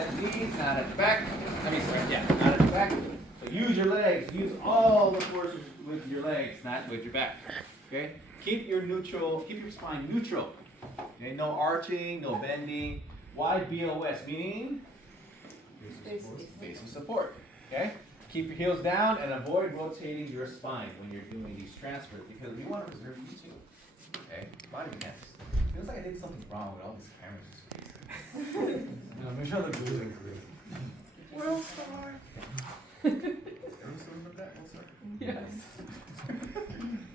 at the knees, not at the back. Not at the back. But use your legs. Use all the force with your legs, not with your back. Okay? Keep your spine neutral. Okay? No arching, no bending. Why BOS? Meaning base of support. Okay? Keep your heels down and avoid rotating your spine when you're doing these transfers because we want to preserve you too. Okay? Body mechanics. Feels like I did something wrong with all these cameras. No, make sure the glue is great. World star. Yes.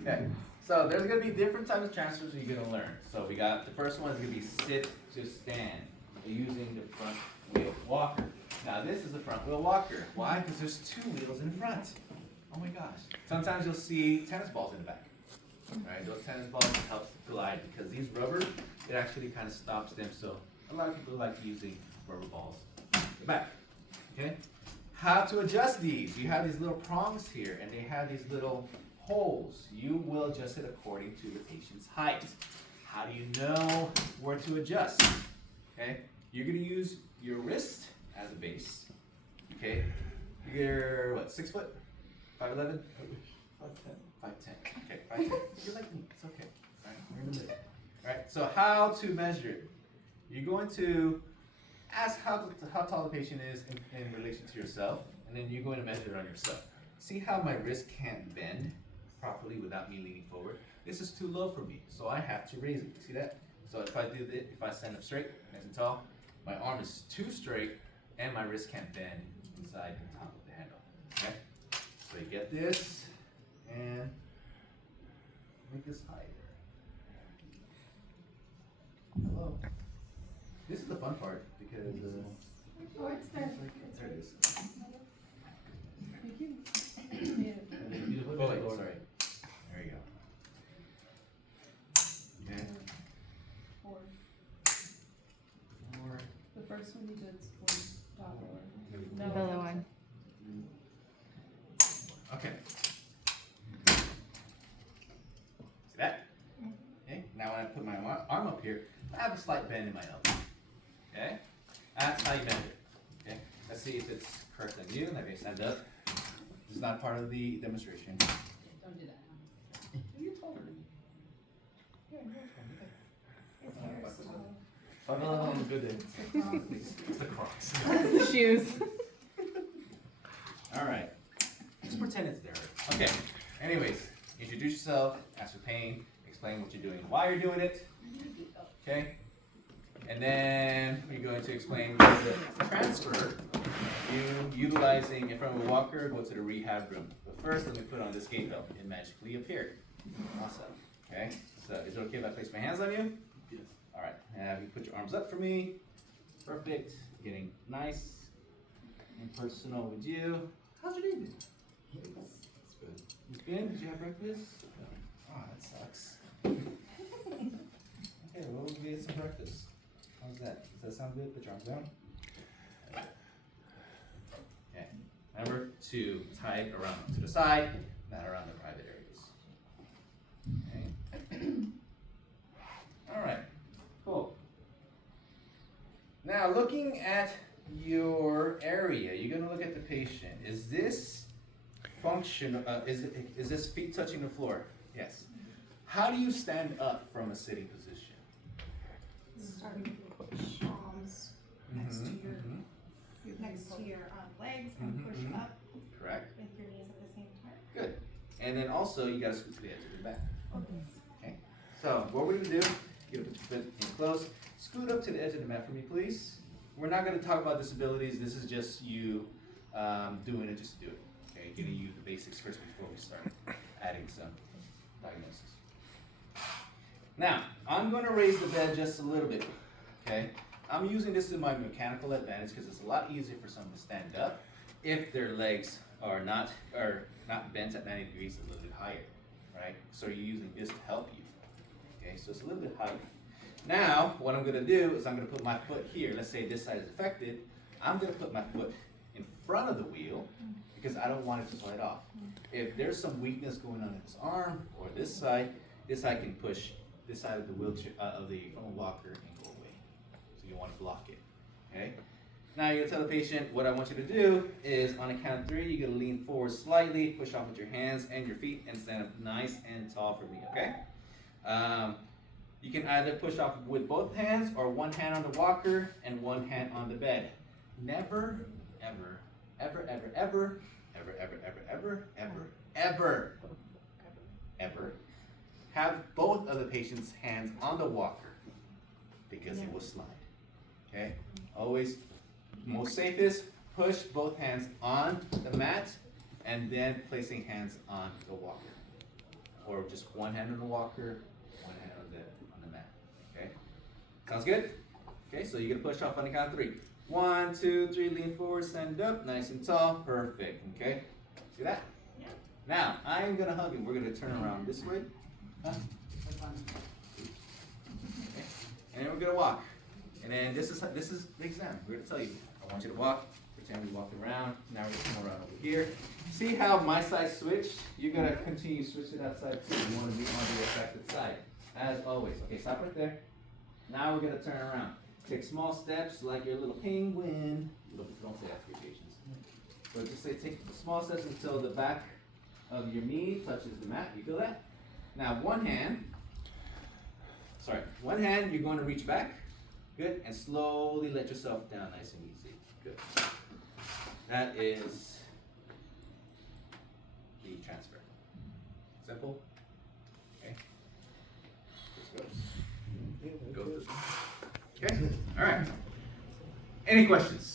Okay. So there's gonna be different types of transfers you're gonna learn. So we got the first one is gonna be sit to stand using the front wheel walker. Now this is the front wheel walker. Why? Because there's two wheels in front. Oh my gosh. Sometimes you'll see tennis balls in the back. Right? Those tennis balls help glide because these rubber, it actually kind of stops them. So a lot of people like using rubber balls in the back. Okay? How to adjust these. You have these little prongs here and they have these little holes. You will adjust it according to the patient's height. How do you know where to adjust? Okay? You're going to use your wrist as a base. Okay? You're what, 6 foot? 5'11"? 5'10". Okay, 5'10". You're like me. It's okay. All right, we're in the middle. All right. So how to measure it? You're going to ask how tall the patient is in relation to yourself, and then you're going to measure it on yourself. See how my wrist can't bend properly without me leaning forward? This is too low for me, so I have to raise it. See that? So if I do this, if I stand up straight, nice and tall, my arm is too straight, and my wrist can't bend inside the top of the handle. Okay? So you get this, and make this higher. Hello. This is the fun part because Oh, it's there. there it is. Oh, Oh wait, sorry. There you go. Okay. 4. 4. The first one you did is 4. The other one. Okay. See that? Okay. Now when I put my arm up here, I have a slight bend in my elbow. Okay. That's how you bend it. Okay. Let's see if it's correct on you. Let me stand up. This is not part of the demonstration. Don't do that. You're taller than me. Yeah, you're taller. 5'11" on a good day. It's the Crocs. That's the shoes. All right. Just pretend it's there. Okay. Anyways, introduce yourself, ascertain, explain what you're doing, why you're doing it. Okay. And then we're going to explain the transfer. You utilizing in front of a walker, go to the rehab room. But first, let me put on this gait belt. It magically appeared. Awesome. Okay. So is it okay if I place my hands on you? Yes. All right. Have you put your arms up for me? Perfect. Getting nice and personal with you. How's your day been? It's good. It's good? Did you have breakfast? Oh, that sucks. Okay, well, we'll get some breakfast. How's that? Does that sound good? Put your arms down. Okay. Remember to tie it around to the side, not around the private areas. Okay. All right. Cool. Now, looking at your area, you're going to look at the patient. Is this function? Is this feet touching the floor? Yes. How do you stand up from a sitting position? Starting with palms next to your legs and push up Correct. with your knees at the same time. Good. And then also you got to scoot to the edge of your back. Okay. So what we're gonna do? Get a foot in close. Scoot up to the edge of the mat for me, please. We're not gonna talk about disabilities. This is just you doing it just to do it. Okay. Getting you the basics first before we start adding some diagnosis. Now I'm gonna raise the bed just a little bit. Okay. I'm using this to my mechanical advantage because it's a lot easier for someone to stand up if their legs are not bent at 90 degrees, a little bit higher, right? So you're using this to help you. Okay, so it's a little bit higher. Now, what I'm gonna do is I'm gonna put my foot here. Let's say this side is affected. I'm gonna put my foot in front of the wheel because I don't want it to slide off. If there's some weakness going on in this arm or this side can push this side of the wheelchair, of the walker and go away. So you want to block it, okay? Now you're gonna tell the patient what I want you to do is on a count of 3, you're gonna lean forward slightly, push off with your hands and your feet, and stand up nice and tall for me, okay? You can either push off with both hands or one hand on the walker and one hand on the bed. Never, ever, ever, ever, ever, ever, ever, ever, ever, ever, ever, ever have both of the patient's hands on the walker because it will slide. Okay? Always, most safest, push both hands on the mat and then placing hands on the walker. Or just one hand on the walker, one hand on the mat. Okay? Sounds good? Okay, so you're gonna push off on the count of 3. 1, 2, 3, lean forward, stand up, nice and tall, perfect. Okay? See that? Yeah. Now, I'm gonna hug you. We're gonna turn around this way. Huh? Okay. And then we're gonna walk. And then this is the exam. We're gonna tell you. I want you to walk. Pretend we walked around. Now we're gonna come around over here. See how my side switched? You're gonna continue to switch to that side too. You want to be on the affected side, as always. Okay, stop right there. Now we're gonna turn around. Take small steps like your little penguin. Don't say that to your patients. But just say take small steps until the back of your knee touches the mat. You feel that? Now one hand, you're going to reach back. Good. And slowly let yourself down nice and easy. Good. That is the transfer. Simple? Okay. Let's go. Go through. Okay. All right. Any questions?